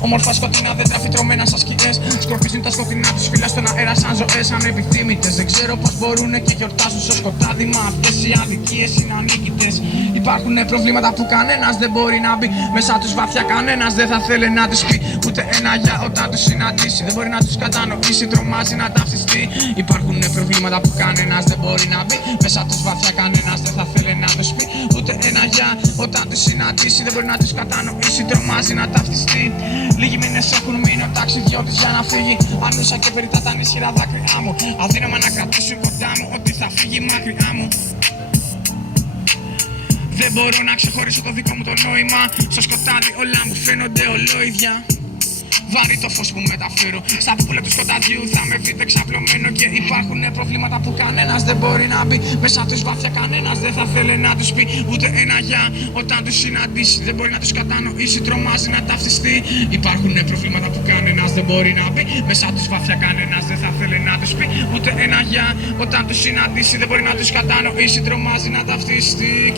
Όμορφα σκοτεινά δέντρα φυτρωμένα σαν σκιές. Σκορπίζουν τα σκοτεινά τους φύλλα στον αέρα σαν ζωές ανεπιθύμητες. Δεν ξέρω πως μπορούνε και γιορτάζουν στο σκοτάδι. Μα αυτές οι αδικίες είναι ανίκητες. Υπάρχουν προβλήματα που κανένας δεν μπορεί να μπει μέσα τους βαθιά. Κανένας δεν θα θέλει να τους πει ούτε ένα για όταν τους συναντήσει. Δεν μπορεί να τους κατανοήσει, τρομάζει να ταυτιστεί. Υπάρχουν προβλήματα που κανένας δεν μπορεί να μπει μέσα τους βαθιά. Κανένας δεν θα θέλει να τους πει ούτε ένα για όταν τους συναντήσει. Δεν μπορεί να τους κατανοήσει, τρομάζει να ταυτιστεί. Λίγοι μήνες έχουν μείνει ο ταξιδιώτης για να φύγει. Ανούσα και περιτά τα νησίρα δάκρυά μου. Αδύναμα να κρατήσουν κοντά μου ότι θα φύγει μακριά μου. Δεν μπορώ να ξεχωρίσω το δικό μου το νόημα. Στο σκοτάδι όλα μου φαίνονται ολόιδια. Βάρη το φως που μεταφέρω στα πούπουλα του σκοταδιού θα με βρείτε ξαπλωμένο. Και υπάρχουν προβλήματα που κανένας δεν μπορεί να μπει μέσα τους βαθιά. Κανένας δεν θα θέλει να τους πει ούτε ένα για όταν τους συναντήσει. Δεν μπορεί να τους κατανοήσει, τρομάζει να ταυτιστεί. Υπάρχουν προβλήματα που κανένας δεν μπορεί να μπει μέσα τους βαθιά. Κανένας δεν θα θέλει να τους πει ούτε ένα για όταν τους συναντήσει. Δεν μπορεί να τους κατανοήσει, τρομάζει να ταυτιστεί.